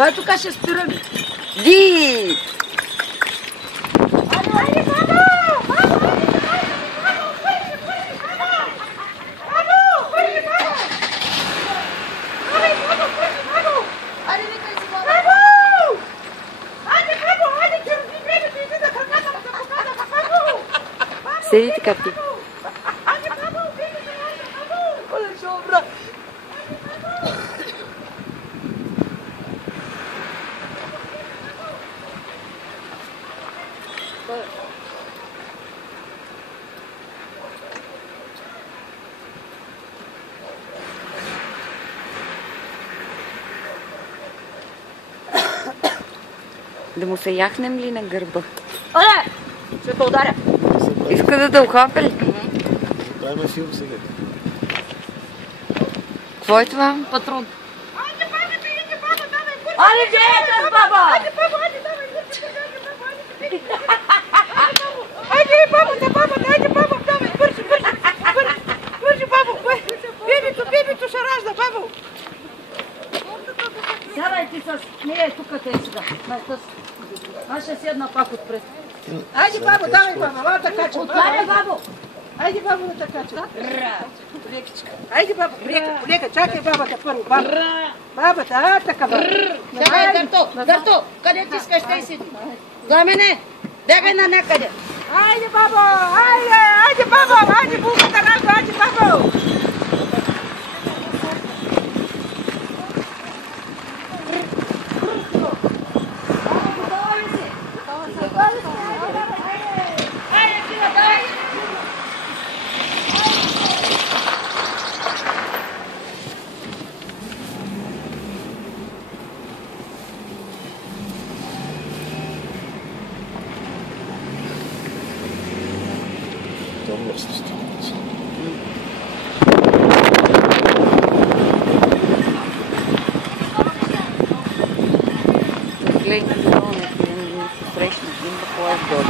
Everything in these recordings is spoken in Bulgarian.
Той тук ще спираме. Ди! Айде, бабо! Седи така ти. Да му се яхнем ли на гърба? Оле! Ще те ударя. Иска да те ухапе ли? Правим филм сега. Какво е това? Патрон. Айде, джеята с баба! Айде, баба, айде, баба, давай, бързи, бабо, бебето ще ражда, бабо. Сядай ти с нея, тук те сега. Аз ще седна пак отпред. Айде, бабо, давай, баба, ала да кача. Отваря, бабо. Айде, бабо, да те кача. Лекичка. Айде, бабо, полека, чакай бабата първо, бабата, така, баба. Чакай, Гърто, къде ти искаш да седи? За мене, бягай на някъде. Айде, бабо, айде, бабо, айде, булката ражда, айде, бабо. Гледай на зона, не се срещна, има кой е долу.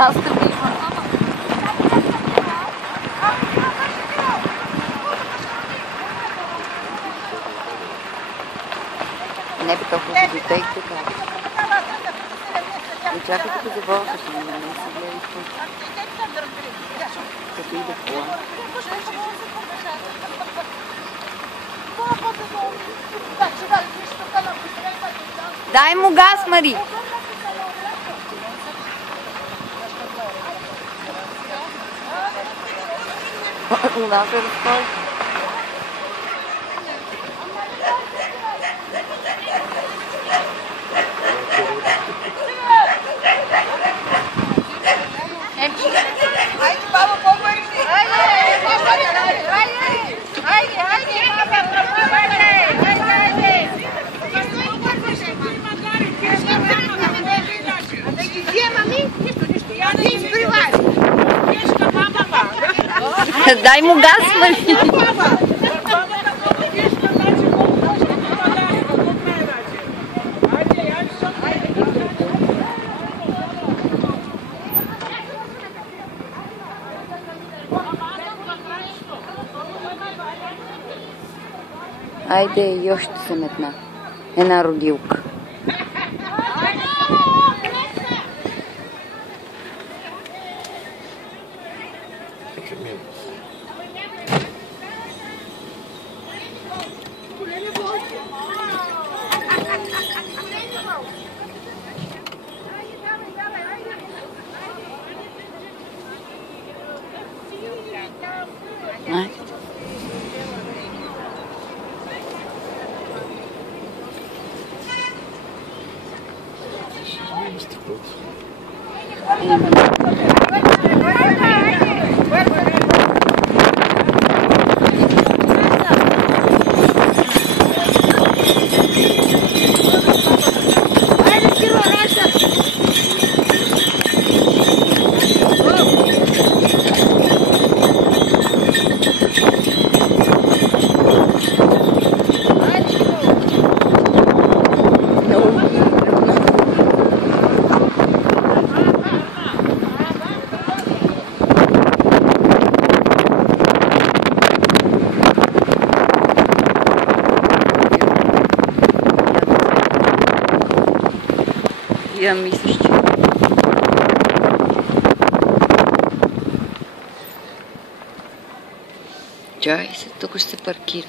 Аз те виждам. Не бе толкова детей така. Не чакай като забавяш, но не се гледай тук. Като иде в кола. Дай му газ, Мари! Луна се разходи. Айде, баба, по-бързи! Айде, Дай му газ, Мари! Айде, još ще се метна. Една родилка. Айде. Я мислиш, че... Чай се, тук ще се паркира.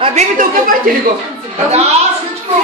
А бебите окъпахте ли го? Да, всичко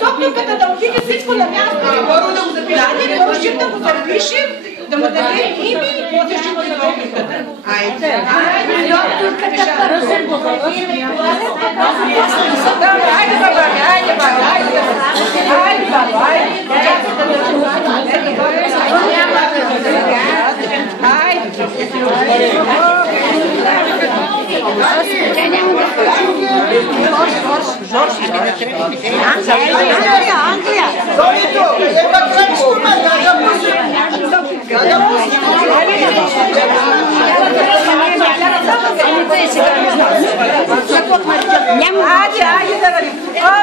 Докторката да отиде всичко на място. Първо да го запишем, първо да го запишем, да му даде име и после ще бъде докторката. Айде. Докторката първо. Айде, баба, айде, баба, айде. Айде, баба, Англия! Айде, да вървим.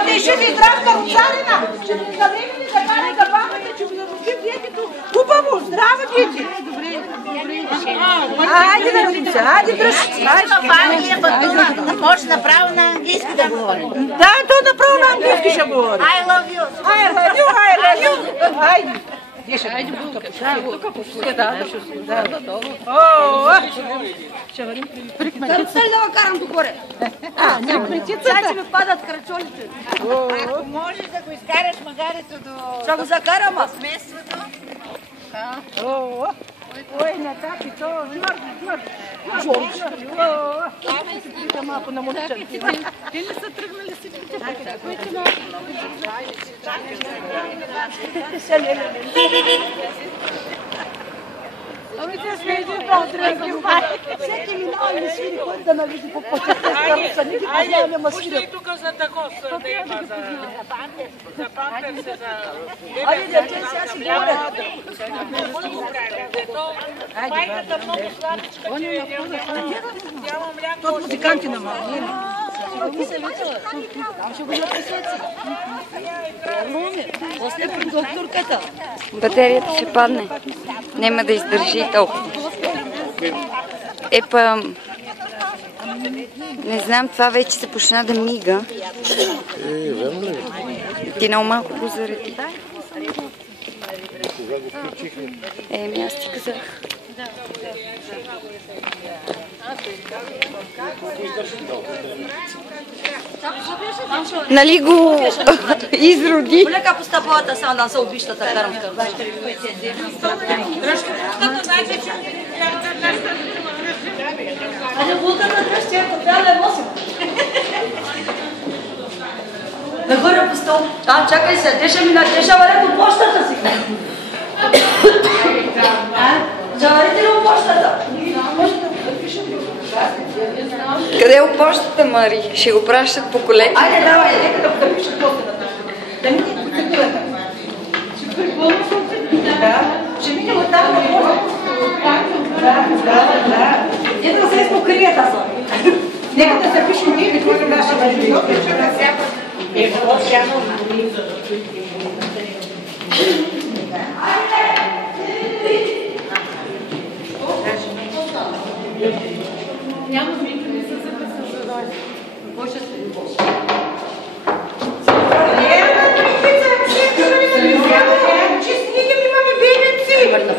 Виж ли здравка от царина? Ще ни дадем ли да караме за бабата, че ми родим детето? Хубаво, здраво дети! Айде да родим се, айде дръж! В Англия пътува, може направо на английски да говори. Да, то направо на английски ще говори. I love you. I love you, I love you. Айде. Айде, тук пушка, да. Ще вървим при кметицата. Търцали да го карам догоре. При кметицата. Сега ми падат крачолите. Ако можеш да го изкараш магарето до... Ще го закарам аз. Местото. Ой, на тапи, то Жорж. Ами се пита малко на момчета. Те не са тръгнали всичките пакета, които малко много Ами те сме един по-дръзки. Всеки минал ми свири, който да навиди по почета. Айде, пущай тук за такос да има за памперси, за... Айде, дете, сега си говорят. Майката много сладичка ти е. Тя му мляко... Тот музиканти на малко. Ще го написваци. После при докторката. Батерията ще падне. Нема да издържи толкова. Епа... Не знам, това вече се почна да мига. Верно ли? Ти много малко го зареди. Кога го включихме? Еми, аз ти казах. Нали го изроди? Полека по стъпалата сега да се обища да карам в кърба. Айде, булката дръжте, ако трябва да я носим. Нагоре по стол. Чакай се, теша ми натеша варе по почтата си. Заварите ли по почтата? Къде е почтата, Мари? Ще го пращат по колета. Айде, давай, нека да подпишат после на тази. Да мине процедурата. Да, ще мине от там на почтата. Да. Ето да се изпокрият аз. Нека да се пишем ние, които наша върви. Няма микро, не се записва за дойде. Какво ще се любов?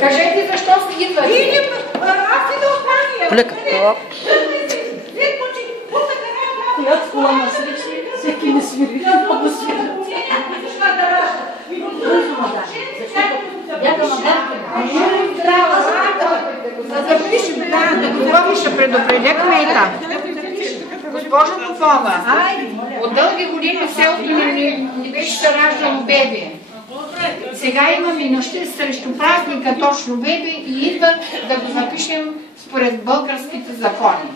Кажете защо си идвате? Аз си да останя. Полека. Която кола на срещи, всеки не свири. Много свири. Запишем, да това ще предупредя кмета. Госпожо Попова, от дълги години в селото не беше се раждало бебе. Сега имаме нощи срещу празника точно бебе и идват да го запишем според българските закони.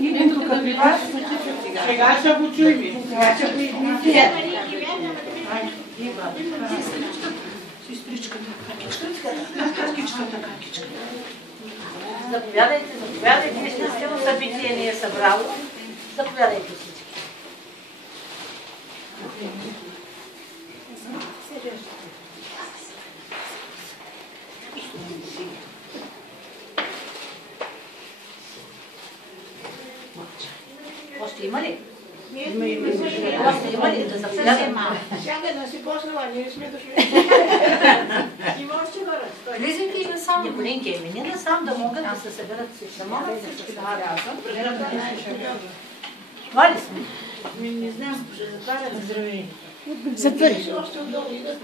Идем тук при вас. Сега ще го чуем. Сестричката, какичката. Заповядайте, истинското събитие ни е събрало. Заповядайте всички. Още има ли? гости има ли да заповядат? Чакай да си почнала, ние сме дошли. Има още хора. Влизайте и насам. Николинки, не насам да могат да се съберат всички. Да могат всички да се това ли сме? Не знам, ще затварят здравей. Затвори. Още отдолу идат.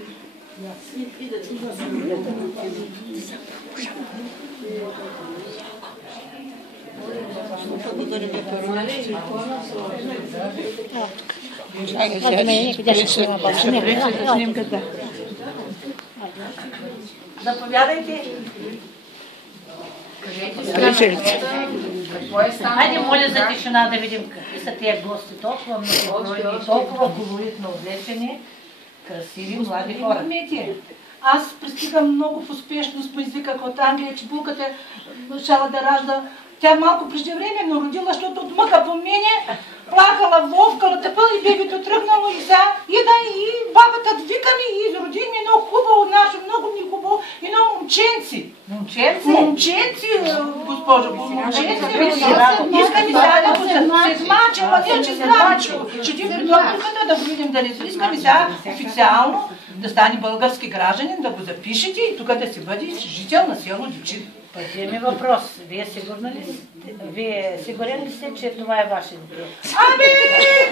Заповядайте. Хайде, моля за тишина да видим какви са тия гости. Толкова много и толкова колоритно облечени, красиви, млади хора. Аз пристигам много успешно, ме извиках от Англия, че булката шала да ражда. Тя малко преждевременно родила, защото от мъка по мене, плакала, вовкала, тъпъл и бебето тръгнало и за. И бабата вика ми и роди ми едно хубаво наше, много ми хубаво, едно момченци. Момченци? Момченци, госпожо, момченци. Искам и сега да го седмача, ма не, че здравичко. Ще ти при докторката да го видим дали. Искам и сега официално да стане български гражданин, да го запишете и тук да си бъде жител на село Дичин. Пъти ми въпрос. Вие сигурен ли сте, че това е ваше дете? Ами,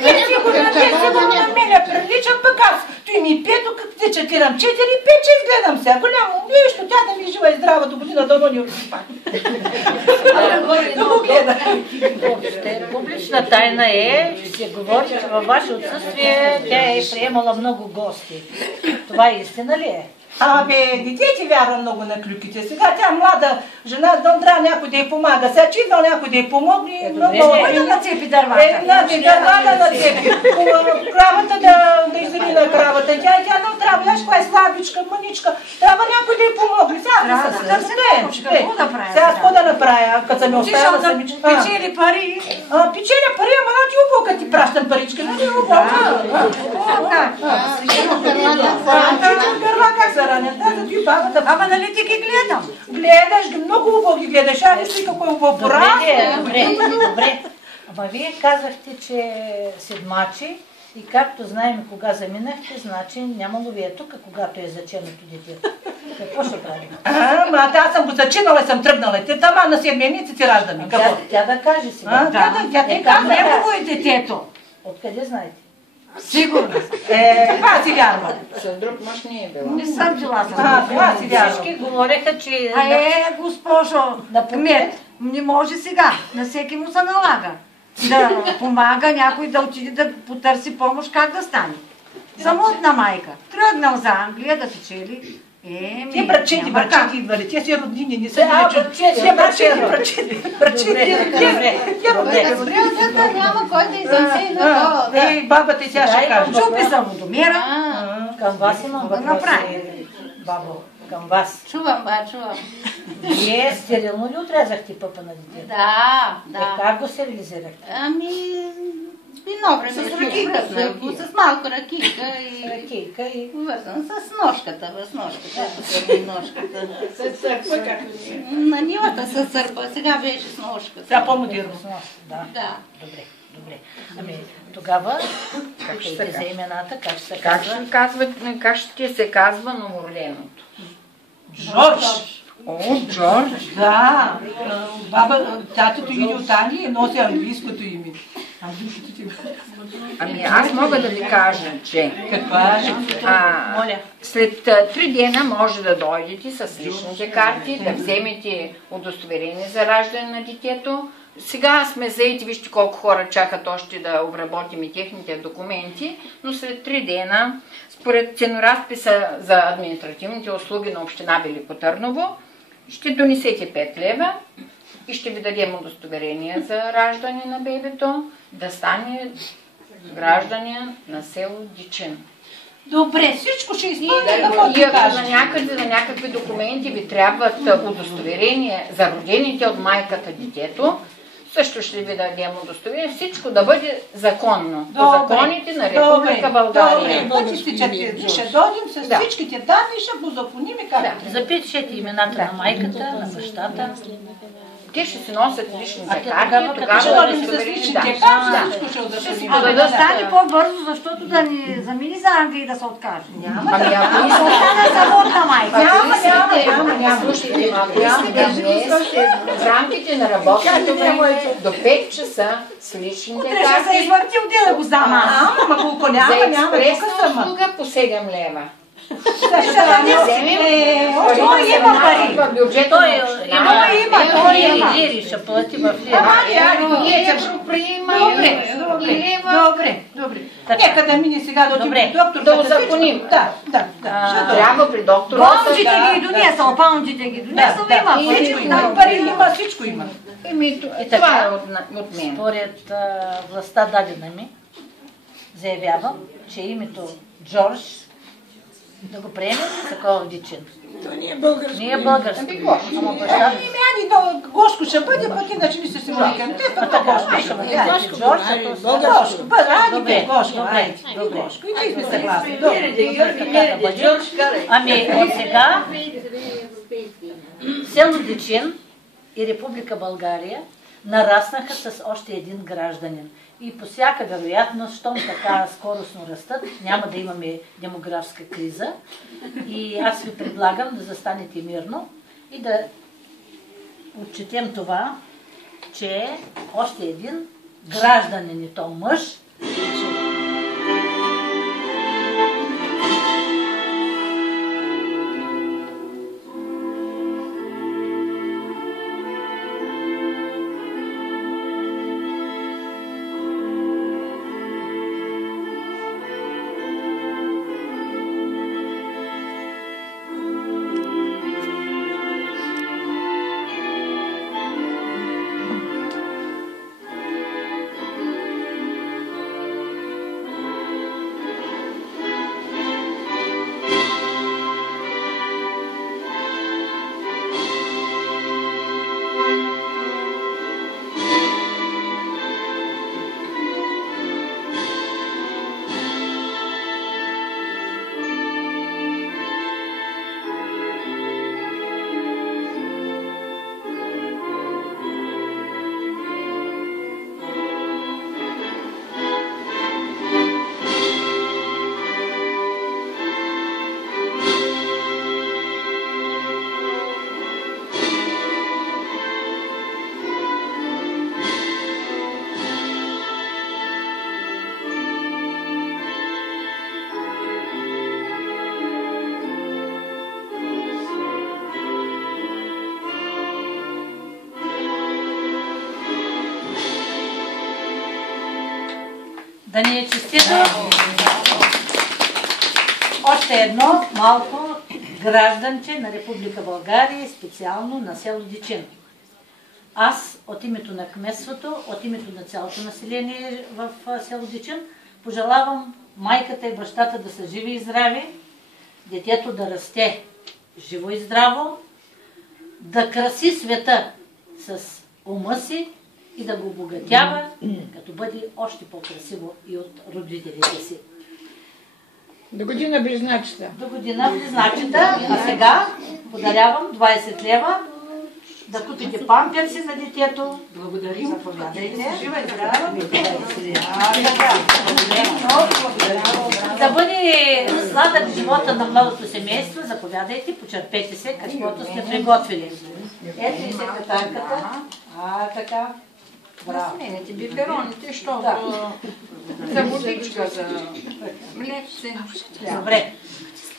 ти сигурно на мене прилича пък аз. Той ми пето, как те четирам 4-5, че изгледам сега. Голямо нещо, тя да ми жива и здрава до година дано ни отсипа. Да го гледа. Публична тайна е, че се говори, че във ваше отсъствие тя е приемала много гости. Това истина ли е? Абе, детете вярва много на клюките. Сега тя млада жена, да трябва някой да й помага. Сега че идва някой да й помогне. Кой да нацепи дървата? Дървата нацепи. Кравата да изрини на кравата. Тя не трябва. Знаеш, каква е слабичка, мъничка. Трябва някой да й помогне. Сега аз какво да направя, като съм оставила самичка? Печели пари. Печеля пари, ама на ти убо, като ти пращам паричка. Не ти убо. Как се ранят? Бабата. Ама нали ти ги гледам? Гледаш ги, много убаво ги гледаш. А виж ли какво е убаво порасна? Добре. Ама вие казахте, че седмачи и както знаем кога заминахте, значи нямало ви е тук, когато е заченато детето. Какво ще правим? Ама аз съм го зачинала и съм тръгнала. Те тама на 7 месеца ти раждаме. Тя да каже сега. Тя те казва. Негово е детето. Откъде знаете? Сигурно. Това си вярва. С друг мъж не е било. Не съм била с това си вярва. Всички говореха, че... Госпожо, кмет, не може сега. На всеки му се налага да помага някой да отиде да потърси помощ, как да стане. Самотна майка. Тръгнал за Англия да печели. Те брачети идвали, те си роднини, не са брачети. Няма кой да изнесе на това. Бабата и тя ще каже. Чупи са водомера. Към вас имам да направи. Бабо, към вас. Чувам. Вие стерилно ли отрязахте пъпа на детето? Да. Как го стерилизирахте? Ами, виновен с ракийка. С малко ракийка и вързан с ножката. С сърпа как? На нивата с сърпа, сега беше с ножката. Сега по-модерно. Да. Добре. Ами, тогава, как ще се имената, как ще се Как ще се казва новороденото? Жорж. Джордж. Да. Татето иде от Англия и носи английското име. Ами аз мога да ви кажа, че след 3 дена може да дойдете с личните карти, да вземете удостоверение за раждане на детето. Сега сме заети, вижте колко хора чакат още да обработим и техните документи, но след 3 дена, според ценоразписа за административните услуги на община Велико Търново, ще донесете 5 лева и ще ви дадем удостоверение за раждане на бебето, да стане гражданин на село Дичин. Добре, всичко ще изпълня, И ако на някакви документи ви трябват удостоверение за родените от майката детето, също ще ви дадем удостоверение, всичко да бъде законно. По законите на Република България. Добре, ще дойдем с всичките данни и ще го законим и как. Запишете имената на майката, на бащата. те ще си носят личните тогава карти, тогава Ще да дойдем с удостоверени личните данни. карти, всичко ще удостоверим. Абе да стане по-бързо, защото да ни замини за Англия и да се откаже. Ами ако Да остане самотна майка. Няма. слушайте, ако искате днес, в рамките на работното време до 5 часа с личните Утре ще се карти извърти, отида да го знам аз. Ама колко за няма, експресна тук съм. услуга по 7 лева. Той има пари. В бюджета на община. Той има лири, ще плати в лири. Добре. Нека да мине сега да отидем при доктор. Да узаконим. Да. Трябва при доктора Болничите ги донесъл, пълничите ги донесъл, има Всичко пари има, всичко има. Това е от мен. Според властта дадена ми, заявявам, че името Джордж да го приемем такова Дичин. Не е българско. Не е българско. Ама баща ми Но Гошко ще бъде, пък иначе ми се си моликам. Те пък Гошко ще бъде. Джордж, Гошко, бъде, добре, Гошко, добре. Гошко. И ние сме съгласни. Ами от сега село Дичин и Република България нараснаха с още един гражданин. И по всяка вероятност, щом така скоростно растат, няма да имаме демографска криза. И аз ви предлагам да застанете мирно и да отчетем това, че още един гражданин, и то мъж, да ни е честито. Още едно малко гражданче на Република България, специално на село Дичин. Аз от името на кметството, от името на цялото население в село Дичин, пожелавам майката и бащата да са живи и здрави, детето да расте живо и здраво, да краси света с ума си и да го обогатява, като бъде още по-красиво и от родителите си. До година близначета. До година близначета, а сега подарявам 20 лева да купите памперси за детето. Благодарим. Заповядайте. Жива и здрава. Да бъде сладък живота на младото семейство, заповядайте, почерпете се, каквото сте приготвили. Ето и секретарката. Така. Браво. Смените бифероните, що за водичка, за млече. Добре.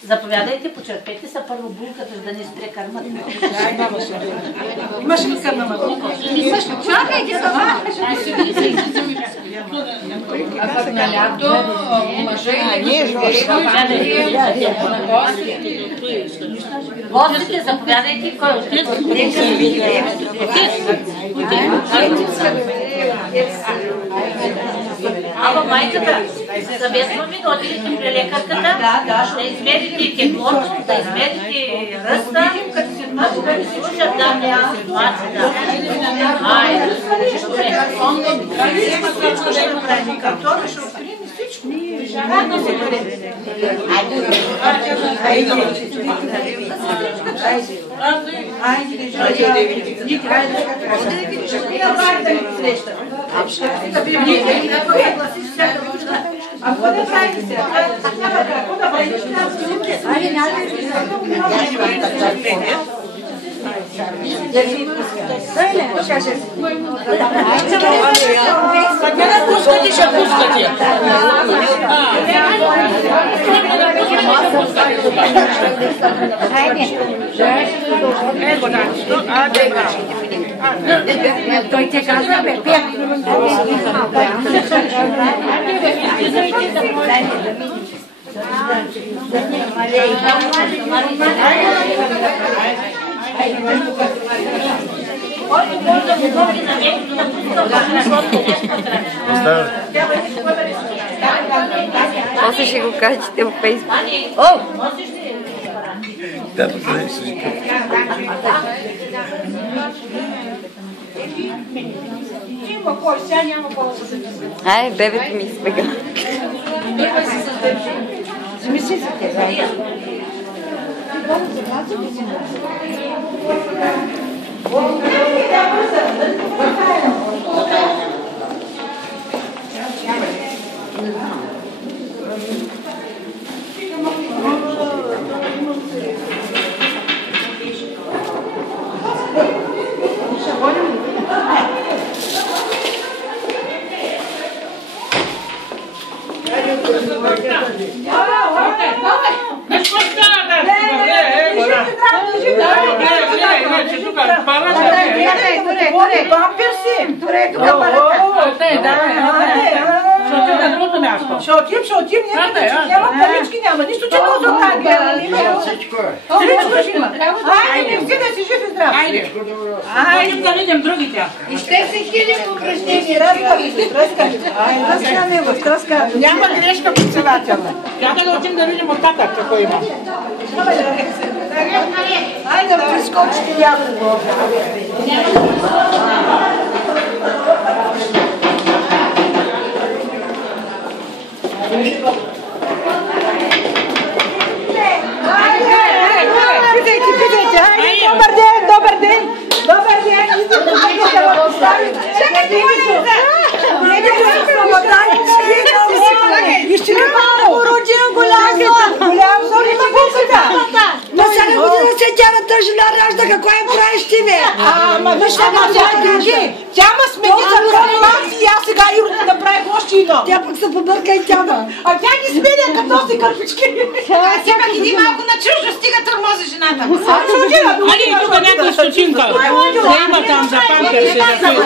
Заповядайте, почерпете се първо булката, да не спре кърмата. Имаш ли кърма? Имаш ли? Чакайте за вас. А пък на лято мъжа или Гостите, заповядайте, кой Ама майката, съветвам ви да отидете при лекарката, да измерите теглото, да измерите ръста, да ви слушат да ситуацията. Картона ще открием всичко. Пускайте, пускайте. Той те каза, бе, После ще го кажете в Фейсбук. Да, да се вика. Ай, бебето ми избега. Ще отим, няма парички, няма нищо, че го затага. Всичко ще има. Айде, не да си жив и здрав. Айде да видим другите. И ще се хилим упражнения. Тръска. Няма грешка председателна. Трябва да отим да видим оттатък какво има. Айде да прескочите някого. Питайте, айде, добър ден, добър ден. Добър ден, Ма сега година се тяната жена ражда, какво я правиш ти, бе? Ама виж тя ма смени за кръв и аз сега и направих още едно. Тя пък се побърка и тяма. А тя ги сменя като носи кърпички. Ти пък иди малко на чуждо, стига тормози жената. Али, тук някой стотинка. Да има там за памперси, за той.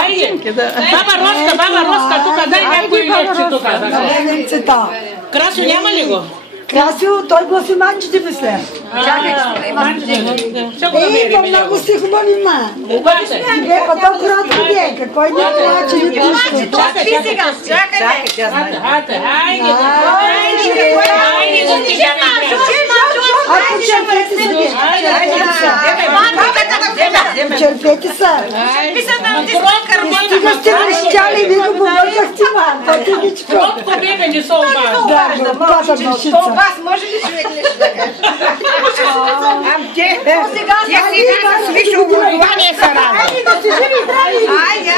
Айде. Баба Роска, тук дай някой легче тук. Легчета. Красо няма ли го? Красиво, той гласи манчите, мисля. Чакай, Има много сте хубави, ма. Е, па то кратко де, какво не плаче, не нищо. Спи сега, чакай. Айде. Черпете се. Стига сте мъщали, ви го побъркахте, ма. Тътиничко. Кротко бебе не са обажда. Да, бата мъщица. Вас може ли човек нещо да каже? Сега с висше образование са рано. Айде да се живи здрави. Айде.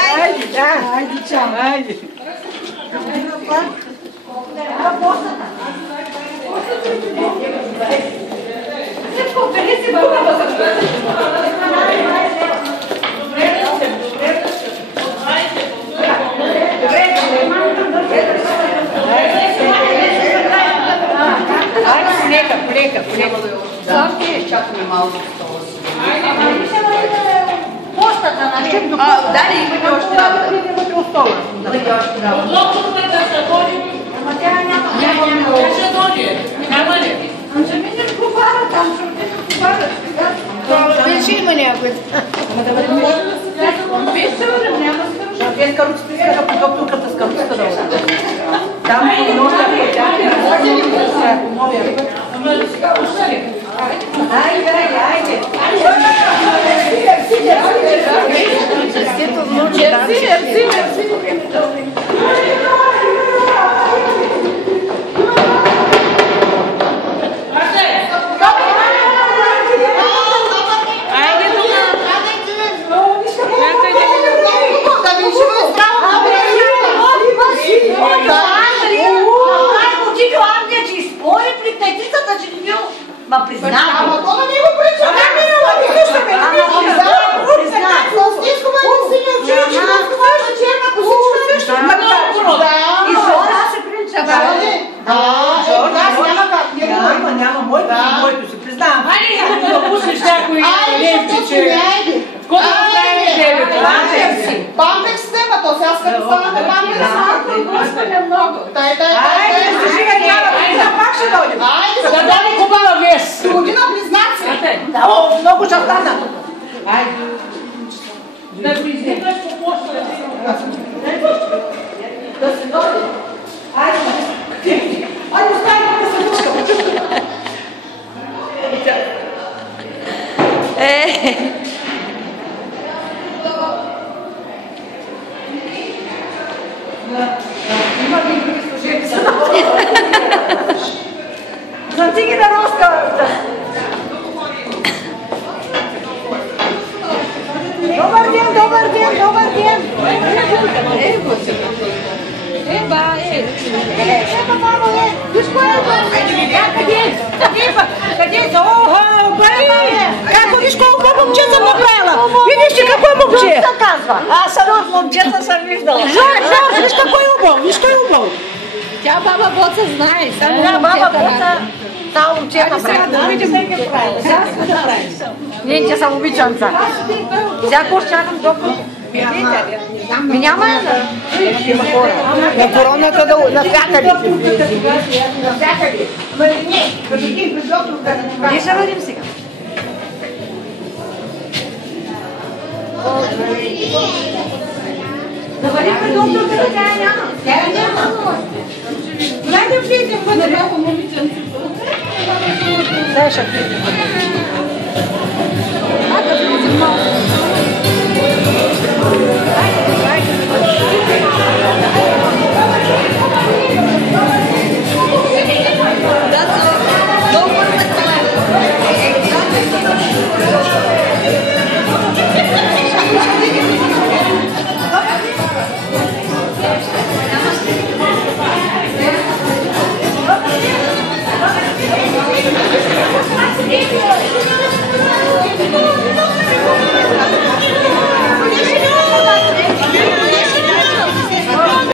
Айде, чао. Айде. Полека. Защо чакаме малко стола си? Постата, нали? Дали имате още работа? Имате още работа. Ще има някой. Без каруцата сега по докторката с каруцата да отиде. Там е нощта. Айде. Мерси. признато. Ама то на него прича, как не ме води, слушай ме, Толстичко ме не си не училище, на черна косичка също. И Жора се прилича. Аз няма как, Няма, моето се признавам. Айде, да пуснеш някой левчиче. Какво да правим девето? Пампексите, ма то сега като станаме пампекс. Айде, пак ще дойдем. Да дойде хубава вест. Година близнаци. Много шалтана. Айде. Да признаваш по почта. Да се дойде. Айде, остави да се пушка. Затиги да роска. Добър ден, добър ден, добър ден. Еба, мамо, виж кой е къде са? Охо, бали! Како, виж колко момче съм направила? Видиш ли какво е момче? Как се казва? Аз съм от момчета съм виждала. Жорж, виж какво е убаво, виж кой е убаво. Тя баба Боца знае, само Да, баба момчета Боца, рада. само момчета прави. Да видим как е правила. Сега сме да правим. Ние съм обичанца. Всяко чакам доктор. Ми няма има хора. На короната да навсякъде. Навсякъде. Ама не, като ти при доктор Ние ще бъдем сега. Да бъдем при доктор, като тя няма. Тя няма. Найде влизам вътре. Дай ще влизам. Да влизам малко. Да, добър да